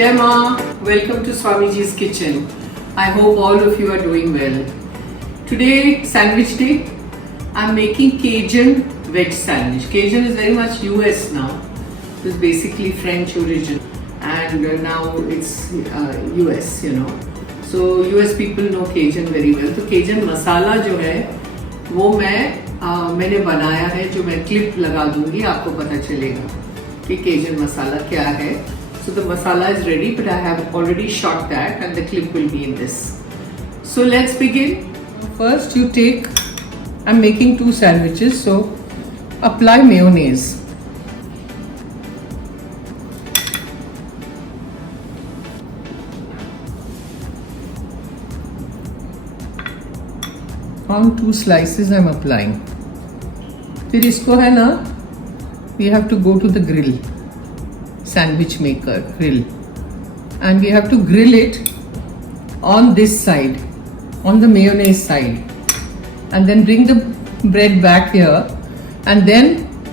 Jai Ma, welcome to Swamiji's kitchen. I hope all of you are doing well. Today, sandwich day. I'm making Cajun veg sandwich. Cajun is very much US now. It's basically French origin, and now it's US, you know. So US people know Cajun very well. तो Cajun मसाला जो है वो मैंने बनाया है, जो मैं clip लगा दूंगी, आपको पता चलेगा कि Cajun मसाला क्या है. So the masala is ready, but I have already shot that, and the clip will be in this. So let's begin. First you take, I'm making 2 sandwiches, so apply mayonnaise. On 2 slices I'm applying. फिर इसको है ना, we have to go to the grill, sandwich maker grill, and we have to grill it on this side, on the mayonnaise side, and then bring the bread back here and then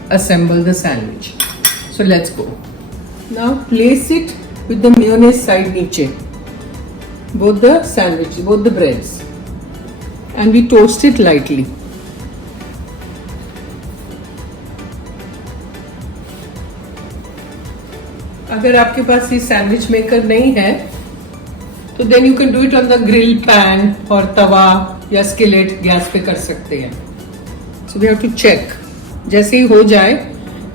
assemble the sandwich. So let's go. Now place it with the mayonnaise side niche, both the sandwich, both the breads, and we toast it lightly. अगर आपके पास ये sandwich maker नहीं है तो then you can do it on the grill pan और तवा या skillet gas पे कर सकते हैं. So we have to check, जैसे ही हो जाए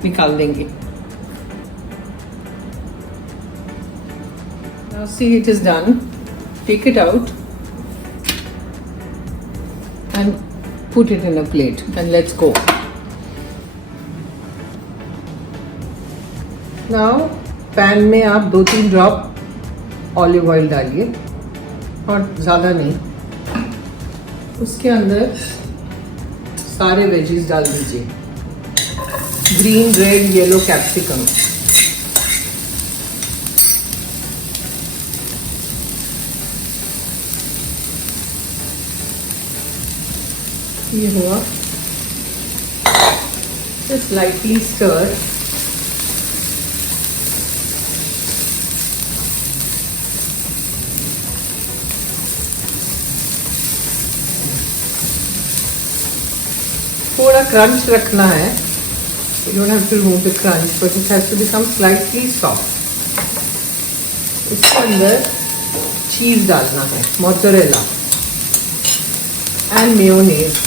निकाल देंगे. Now see it is done. Take it out and put it in a plate and let's go. Now pan में आप 2-3 ड्रॉप ऑलिव ऑयल डालिए, और ज़्यादा नहीं. उसके अंदर सारे वेजीज डाल दीजिए. Green, red, yellow capsicum. ये हुआ. Just lightly stir. थोड़ा क्रंच रखना है. You don't have to remove the crunch, but it has to become slightly soft. इसके अंदर चीज डालना है, mozzarella and mayonnaise.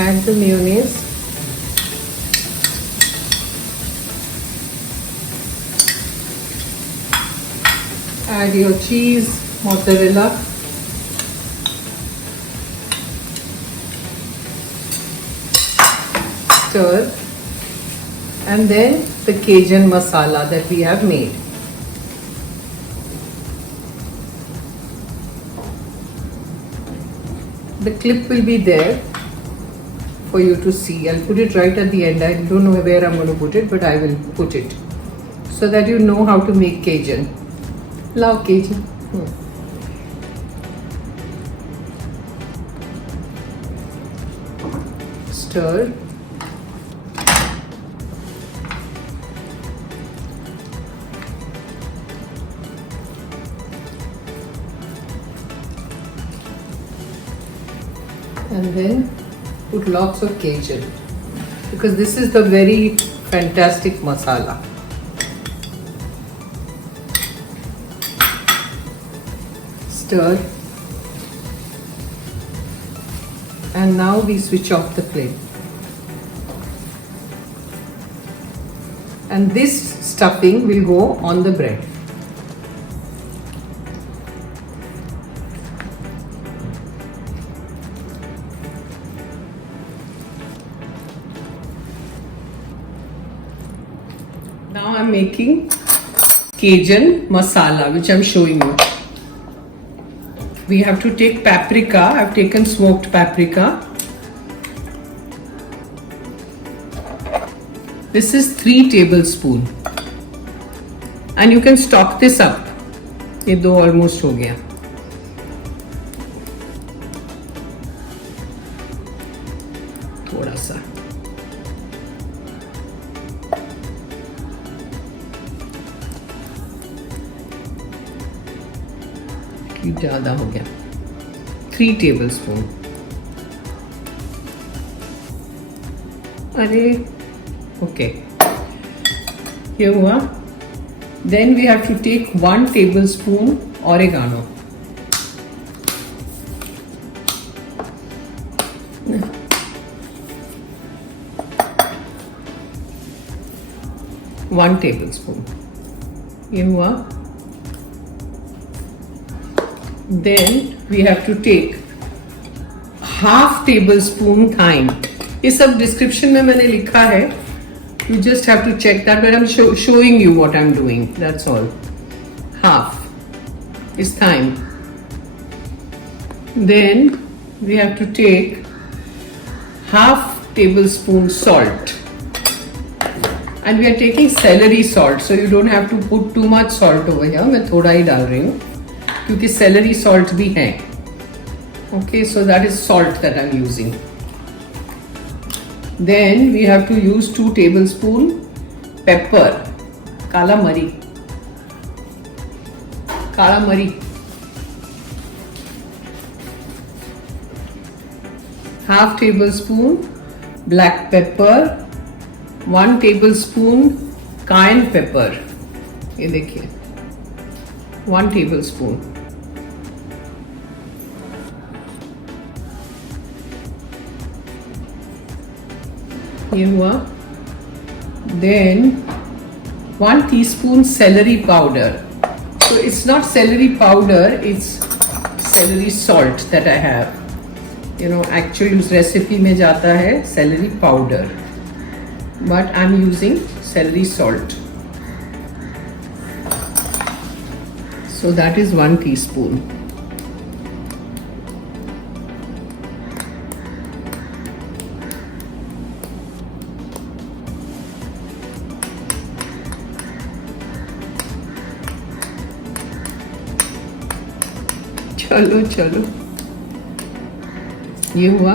Add the mayonnaise. Add your cheese, mozzarella. Stir. And then the Cajun masala that we have made. The clip will be there for you to see. I'll put it right at the end. I don't know where I'm going to put it, but I will put it so that you know how to make Cajun. Love Cajun. Stir. And then put lots of Cajun, because this is the very fantastic masala. Stir. And now we switch off the flame. And this stuffing will go on the bread. Now I'm making Cajun masala, which I'm showing you. we have to take paprika. I've taken smoked paprika. This is 3 tablespoons. And you can stock this up. ये 2 almost हो गया. थोड़ा सा. ज़्यादा हो गया. 3 tablespoons. अरे okay. ये हुआ. Then we have to take 1 tablespoon oregano. One tablespoon. ये हुआ. Then we have to take half tablespoon thyme. ये सब description में मैंने लिखा है. You just have to check that, but I'm showing you what I'm doing. That's all. Half is thyme. Then we have to take half tablespoon salt. And we are taking celery salt, so you don't have to put too much salt over here. मैं थोड़ा ही डाल रही हूँ क्योंकि celery salt भी है. Okay, so that is salt that I'm using. Then we have to use 2 tablespoon pepper, kala mari, half tablespoon black pepper, 1 tablespoon cayenne pepper. ये देखिए 1 tablespoon. ये हुआ. Then 1 teaspoon celery powder. So it's not celery powder, it's celery salt that I have. You know, actually उस recipe में जाता है celery powder, but I'm using celery salt. So that is 1 teaspoon. चलो ये हुआ.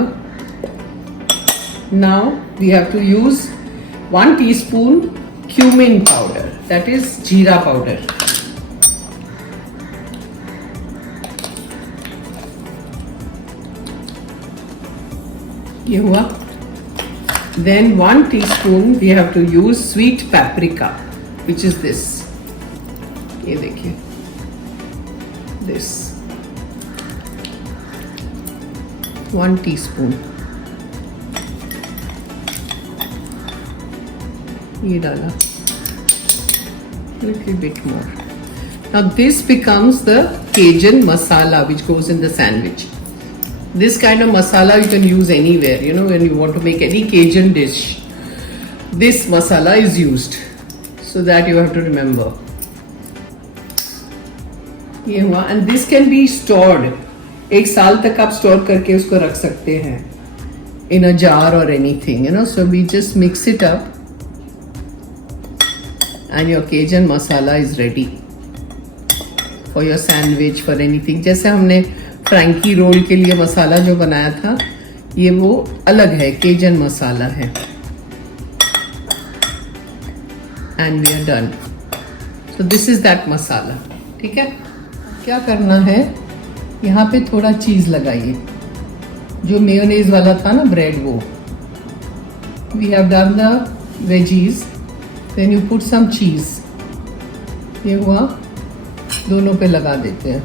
Now we have to use 1 teaspoon cumin powder, that is jeera powder. ये हुआ. Then 1 teaspoon we have to use sweet paprika, which is this. ये देखिए this. 1 teaspoon. ये डाला. Little bit more. Now this becomes the Cajun masala which goes in the sandwich. This kind of masala you can use anywhere. You know, when you want to make any Cajun dish, this masala is used. So that you have to remember. ये हुआ. And this can be stored. 1 साल तक आप store करके उसको रख सकते हैं in a jar or anything, you know. So we just mix it up and your Cajun masala is ready for your sandwich, for anything. जैसे हमने फ्रैंकी रोल के लिए मसाला जो बनाया था, ये वो अलग है, Cajun मसाला है. And we are done. So this is that masala. ठीक है. क्या करना है, यहाँ पे थोड़ा चीज लगाइए. जो मेयोनेज वाला था ना ब्रेड, वो we have done the veggies. Then you put some cheese. ये हुआ. दोनों पे लगा देते हैं.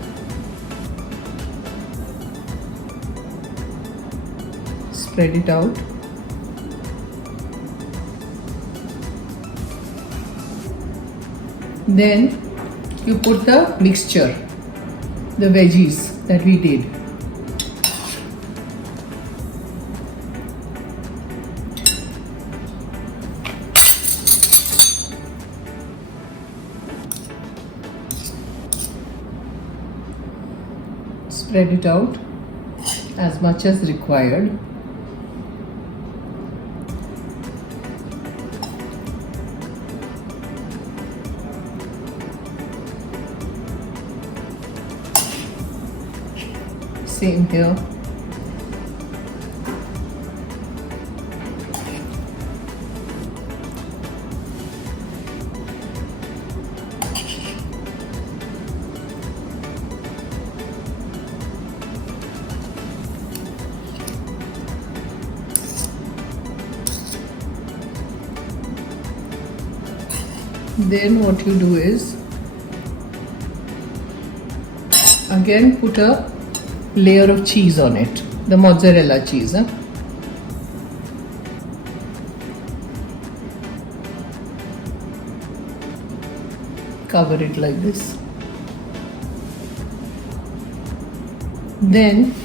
Spread it out. Then you put the mixture, the veggies that we did. Spread it out as much as required. Same here. Then what you do is again put a layer of cheese on it, the mozzarella cheese. Cover it like this. Then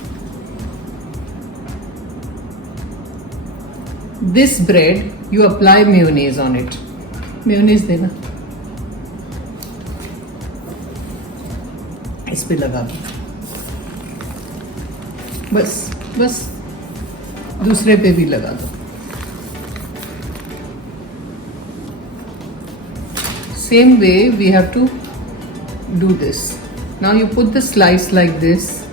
this bread you apply mayonnaise on it. Mayonnaise देना, इस पे लगा दो, बस दूसरे पे भी लगा दो. Same way we have to do this. Now you put the slice like this.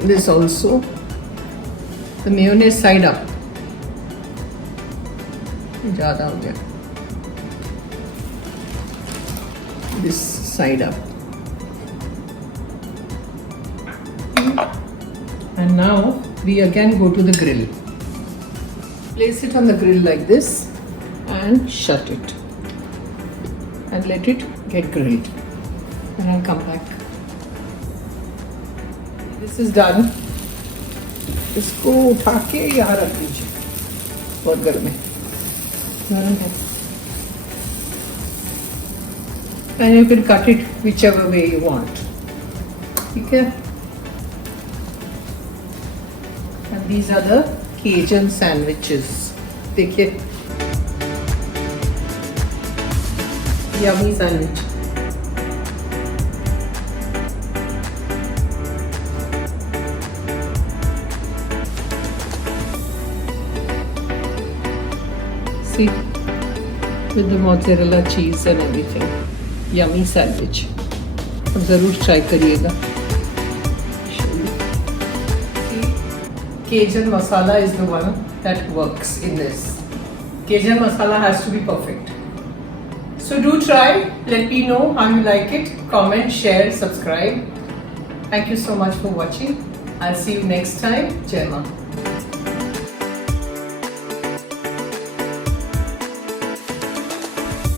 This also, the mayonnaise side up. ज़्यादा हो गया. This side up. And now we again go to the grill. Place it on the grill like this and shut it and let it get grilled. And I'll come back. This is done. इसको उठा के यहाँ रख दीजिए, बहुत गर्म है, नरम है. And you can cut it whichever way you want. ठीक है? And these are the Cajun sandwiches. देखिए, yummy sandwich. See, with the mozzarella cheese and everything. Yummy sandwich. ज़रूर try करिएगा. Cajun masala is the one that works in this. Cajun masala has to be perfect. So do try. Let me know how you like it. Comment, share, subscribe. Thank you so much for watching. I'll see you next time. Jai Maa.